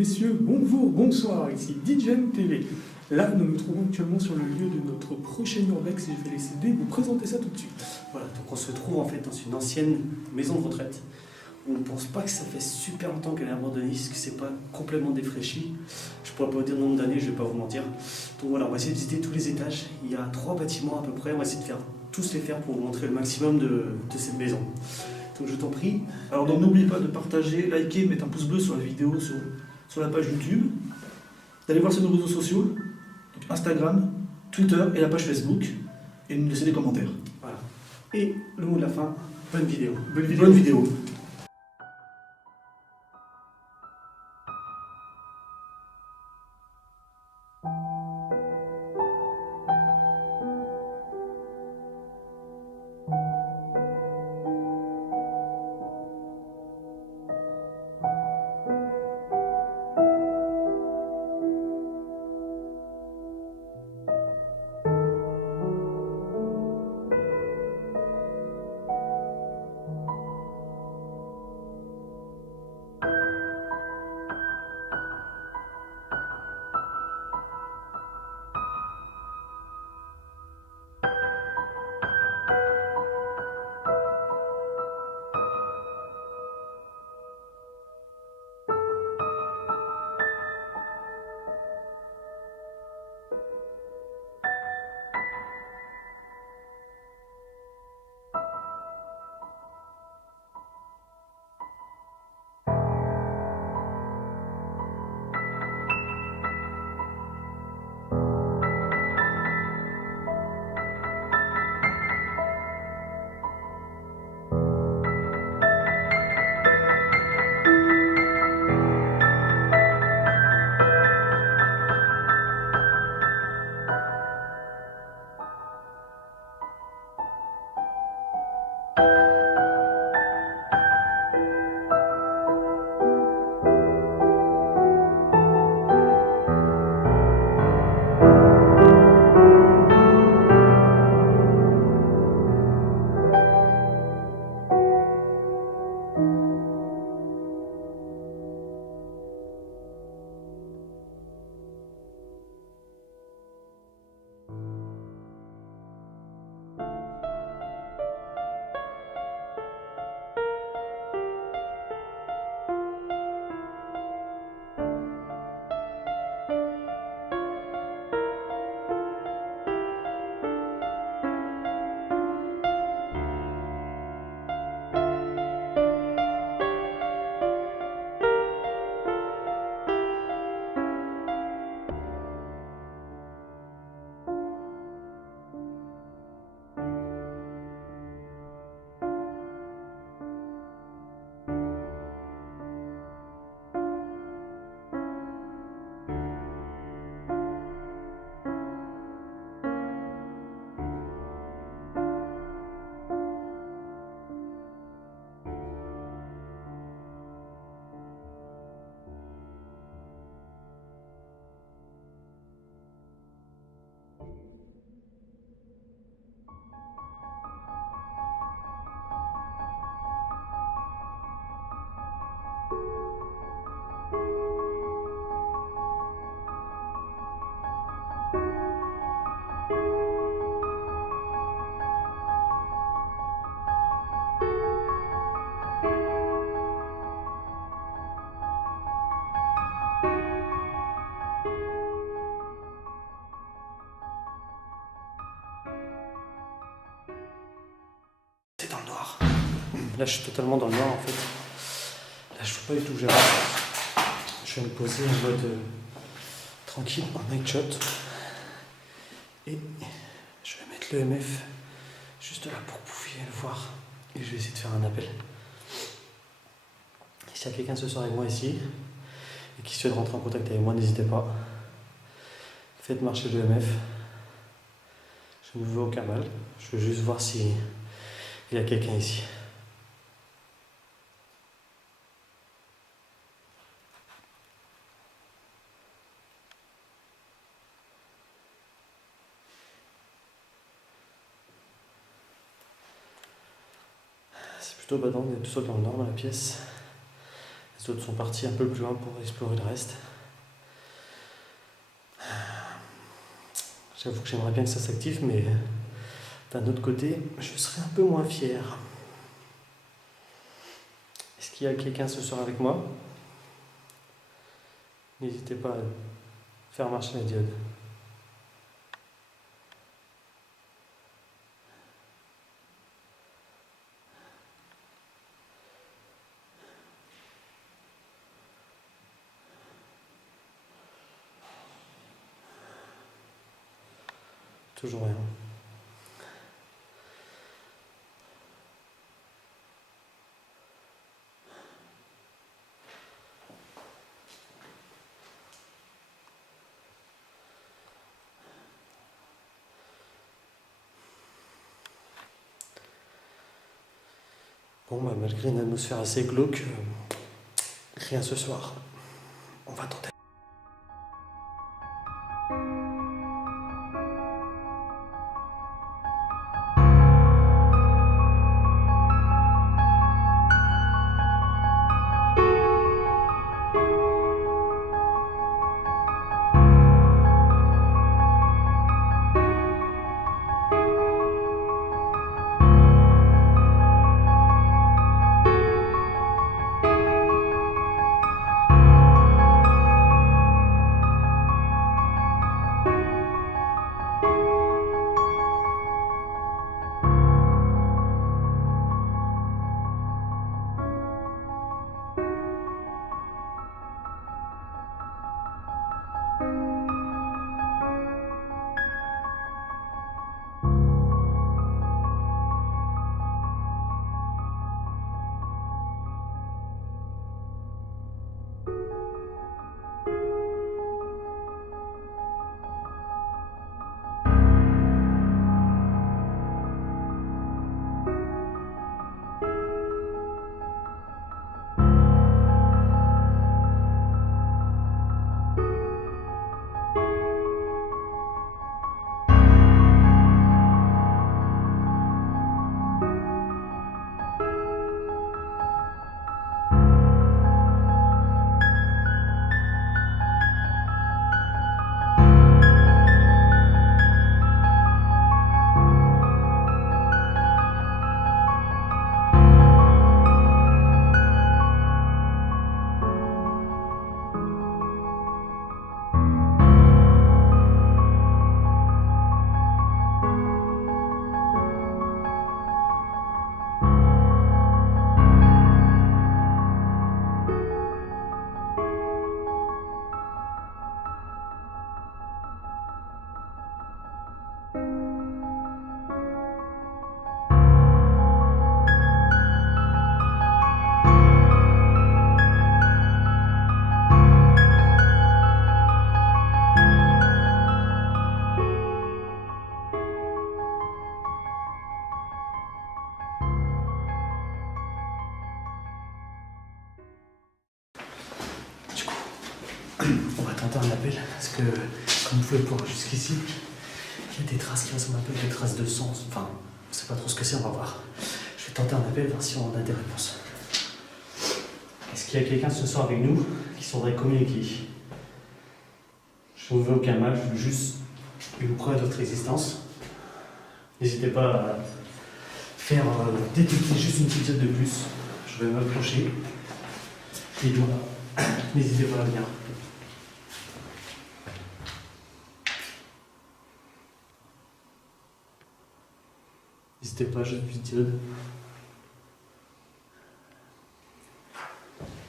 messieurs, bonjour, bonsoir, ici DJM TV. Là, nous nous trouvons actuellement sur le lieu de notre prochain urbex et je vais laisser vous présenter ça tout de suite. Voilà, donc on se trouve en fait dans une ancienne maison de retraite. On ne pense pas que ça fait super longtemps qu'elle est abandonnée, parce que c'est pas complètement défraîchi. Je pourrais pas vous dire le nombre d'années, je vais pas vous mentir. Donc voilà, on va essayer de visiter tous les étages. Il y a 3 bâtiments à peu près, on va essayer de tous les faire pour vous montrer le maximum de cette maison. Donc je t'en prie. Alors donc n'oubliez pas de partager, liker, mettre un pouce bleu sur la vidéo, sur la page YouTube, d'aller voir sur nos réseaux sociaux, donc Instagram, Twitter et la page Facebook, et de nous laisser des commentaires. Voilà. Et le mot de la fin, bonne vidéo. Bonne vidéo. C'est dans le noir. Là, je suis totalement dans le noir en fait. Là, je ne peux pas du tout gérer. Je vais me poser en mode tranquille, en night shot. Et je vais mettre le MF juste là pour que vous puissiez le voir. Et je vais essayer de faire un appel. S'il y a quelqu'un ce soir avec moi ici et qui souhaite rentrer en contact avec moi, n'hésitez pas. Faites marcher le MF. Je ne veux aucun mal. Je veux juste voir si il y a quelqu'un ici. C'est plutôt badant, on est tout seul dans le nord dans la pièce. Les autres sont partis un peu plus loin pour explorer le reste. J'avoue que j'aimerais bien que ça s'active, mais d'un autre côté, je serais un peu moins fier. Est-ce qu'il y a quelqu'un ce soir avec moi? N'hésitez pas à faire marcher la diode. Toujours rien. Bon, bah, malgré une atmosphère assez glauque, rien ce soir. On va tenter. On va tenter un appel, parce que, comme vous pouvez le voir jusqu'ici, il y a des traces qui ressemblent un peu à des traces de sang. Enfin, on ne sait pas trop ce que c'est, on va voir. Je vais tenter un appel, voir si on a des réponses. Est-ce qu'il y a quelqu'un ce soir avec nous qui saudrait communiquer? Je ne vous veux aucun mal, je veux juste une preuve de votre existence. N'hésitez pas à faire détecter juste une petite zone de plus. Je vais m'approcher. Et voilà, n'hésitez pas à venir. N'hésitez pas, juste une petite diode.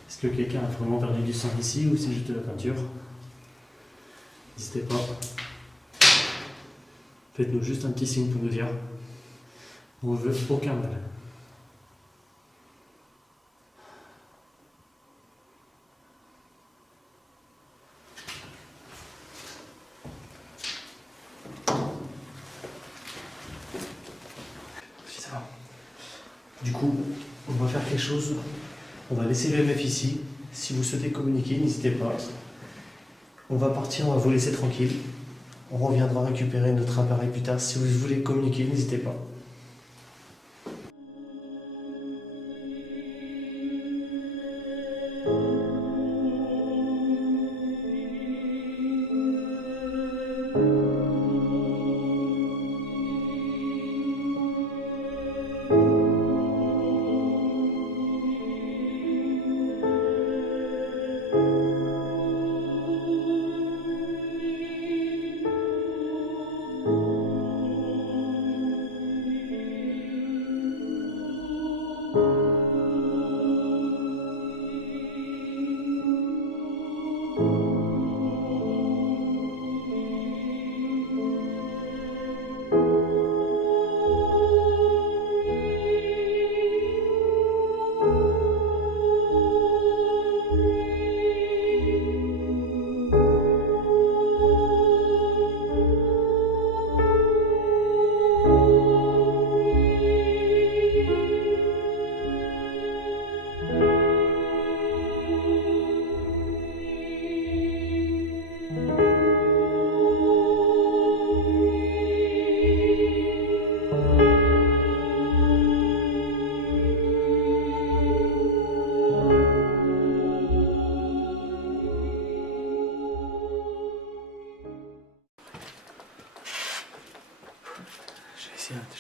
Est-ce que quelqu'un a vraiment perdu du sang ici ou c'est juste de la peinture? N'hésitez pas. Faites-nous juste un petit signe pour nous dire. On ne veut aucun mal. Du coup, on va faire quelque chose. On va laisser l'EMF ici. Si vous souhaitez communiquer, n'hésitez pas. On va partir, on va vous laisser tranquille. On reviendra récupérer notre appareil plus tard. Si vous voulez communiquer, n'hésitez pas.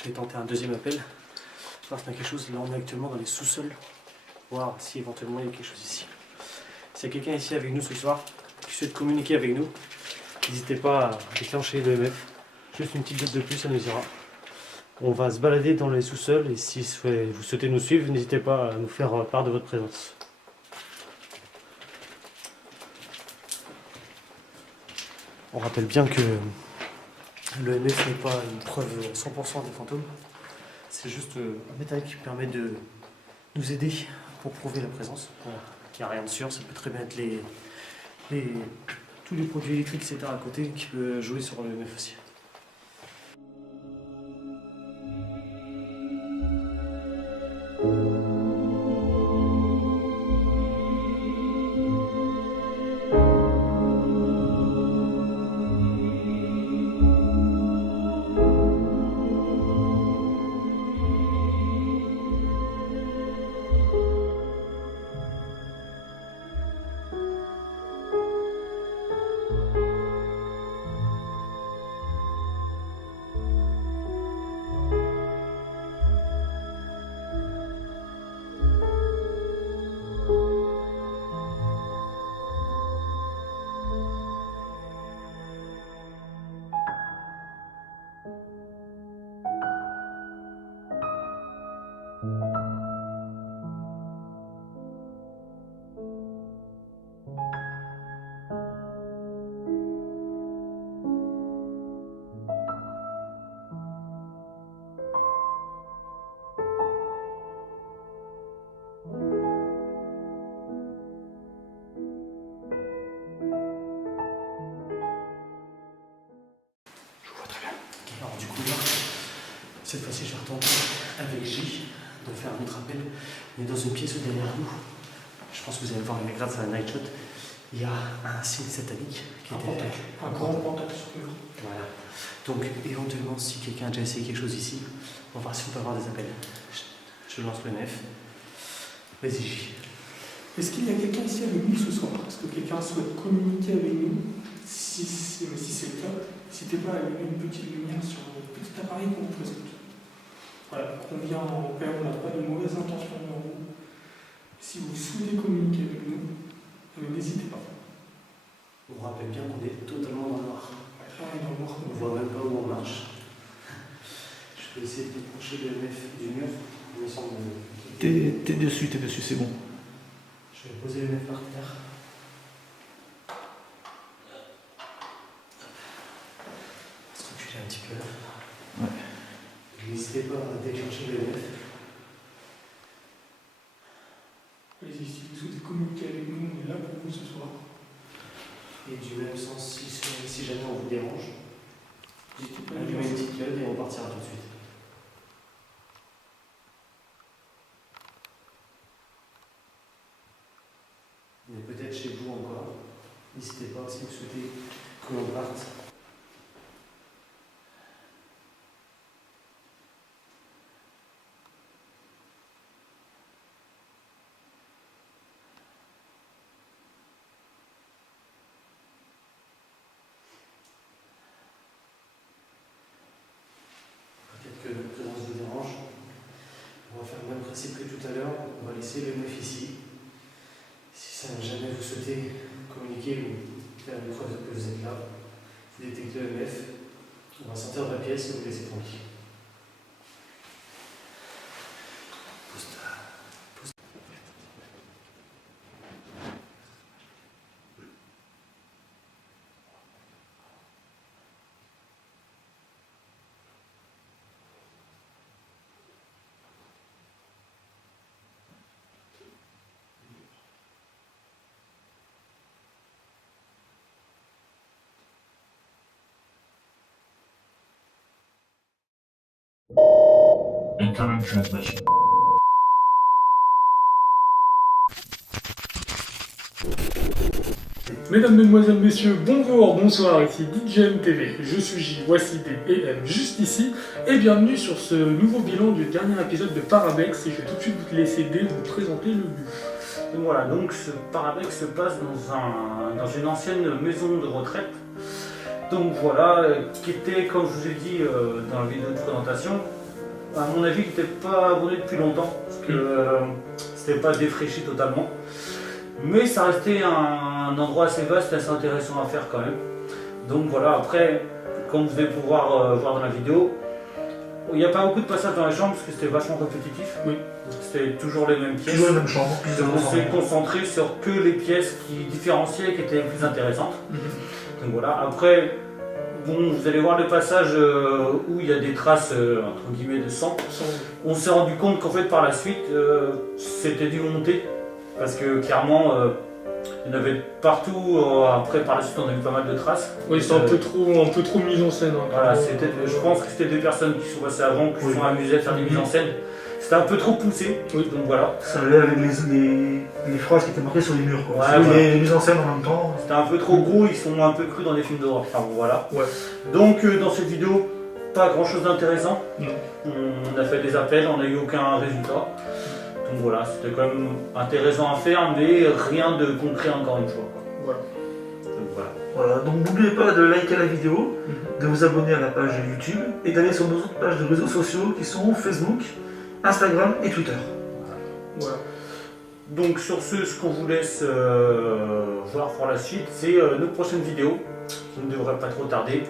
J'ai tenté un deuxième appel, voir s'il y a quelque chose. Là on est actuellement dans les sous-sols, voir si éventuellement il y a quelque chose ici. S'il y a quelqu'un ici avec nous ce soir, qui souhaite communiquer avec nous, n'hésitez pas à déclencher l'EMF. Juste une petite date de plus, ça nous ira. On va se balader dans les sous-sols et si vous souhaitez nous suivre, n'hésitez pas à nous faire part de votre présence. On rappelle bien que l'EMF n'est pas une preuve 100% des fantômes. C'est juste un détail qui permet de nous aider pour prouver la présence. Il n'y a rien de sûr, ça peut très bien être tous les produits électriques, etc. à côté qui peuvent jouer sur l'EMF aussi. Alors du coup là, cette fois-ci je vais retenter avec J de faire un autre appel. On est dans une pièce derrière nous. Je pense que vous allez voir, mais grâce à un Nightshot, il y a un signe satanique qui était un grand pentacle sur le mur. Voilà. Donc éventuellement si quelqu'un a déjà essayé quelque chose ici, on va voir si on peut avoir des appels. Je lance le nef. Vas-y J. Est-ce qu'il y a quelqu'un ici avec nous ce soir? Est-ce que quelqu'un souhaite communiquer avec nous? Si c'est le cas, n'hésitez pas à allumer une petite lumière sur le petit appareil qu'on vous présente. Voilà, on n'a pas de mauvaises intentions envers vous. Si vous souhaitez communiquer avec nous, n'hésitez pas. On vous rappelle bien qu'on est totalement dans le noir. On ne voit même pas où on marche. Je vais essayer de décrocher le MF du mur. Il me semble. T'es dessus, c'est bon. Je vais poser le MF par terre. On va se reculer un petit peu. Ouais. N'hésitez pas à déclencher le MF. Allez-y, si vous souhaitez communiquer avec nous, on est là pour vous ce soir. Et du même sens, si jamais on vous dérange, N'hésitez pas à allumez une petite gueule et on partira tout de suite. On est peut-être chez vous encore. N'hésitez pas si vous souhaitez que l'on parte. participer tout à l'heure, on va laisser le 9 ici. Si ça jamais vous souhaitez communiquer ou faire une preuve que vous êtes là, vous détectez le 9, on va sortir de la pièce et vous laisser tranquille. Incoming transmission. Mesdames, Mesdemoiselles, Messieurs, bonjour, bonsoir, ici DJM TV, je suis J, voici des et M juste ici, et bienvenue sur ce nouveau bilan du dernier épisode de Parabex, et je vais tout de suite vous laisser vous présenter le but. Donc voilà, donc ce Parabex se passe dans une ancienne maison de retraite. Donc voilà, qui était, comme je vous ai dit dans la vidéo de présentation, à mon avis, qui n'était pas abonné depuis longtemps, parce que c'était pas défraîchi totalement. Mais ça restait un endroit assez vaste et assez intéressant à faire quand même. Donc voilà, après, comme vous allez pouvoir voir dans la vidéo, il n'y a pas beaucoup de passages dans les chambres parce que c'était vachement répétitif. Oui. C'était toujours les mêmes pièces. Toujours la même chambre. On s'est concentré sur que les pièces qui différenciaient, qui étaient les plus intéressantes. Donc voilà, après, bon, vous allez voir le passage où il y a des traces entre guillemets de sang. On s'est rendu compte qu'en fait par la suite, c'était dû monter. Parce que clairement, il y en avait partout. Après, par la suite, on a eu pas mal de traces. Oui, c'est un peu trop mise en scène. Hein, voilà, je pense que c'était des personnes qui sont passées avant, qui se sont amusées à faire des mises en scène. C'était un peu trop poussé. Oui. Donc voilà. Ça allait avec les phrases qui étaient marquées sur les murs, quoi. Ouais, voilà. Les mises en scène en même temps. C'était un peu trop gros, ils sont un peu crus dans des films d'horreur. Enfin bon, voilà. Ouais. Donc dans cette vidéo, pas grand chose d'intéressant. Non. On a fait des appels, on n'a eu aucun résultat. Donc voilà, c'était quand même intéressant à faire, mais rien de concret encore une fois. Voilà. Donc voilà. Voilà, donc n'oubliez pas de liker la vidéo, de vous abonner à la page YouTube et d'aller sur nos autres pages de réseaux sociaux qui sont Facebook, Instagram et Twitter. Voilà. Donc sur ce qu'on vous laisse voir pour la suite, c'est nos prochaines vidéos qui ne devraient pas trop tarder,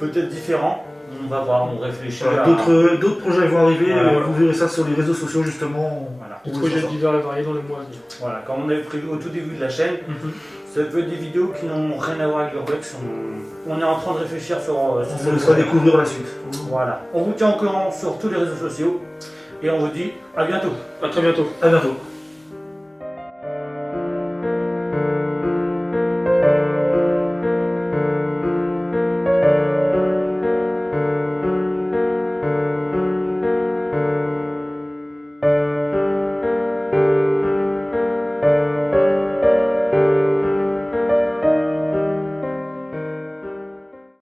peut-être différents. On va voir, on réfléchit Voilà, à... D'autres projets vont arriver, Voilà. vous verrez ça sur les réseaux sociaux justement. Voilà. Des projets divers et variés dans les mois à venir. Voilà, comme on avait prévu au tout début de la chaîne, ça peut être des vidéos qui n'ont rien à voir avec l'urbex. On est en train de réfléchir sur On vous laissera découvrir la suite. Voilà. On vous tient au courant sur tous les réseaux sociaux et on vous dit à bientôt. À très bientôt. À bientôt.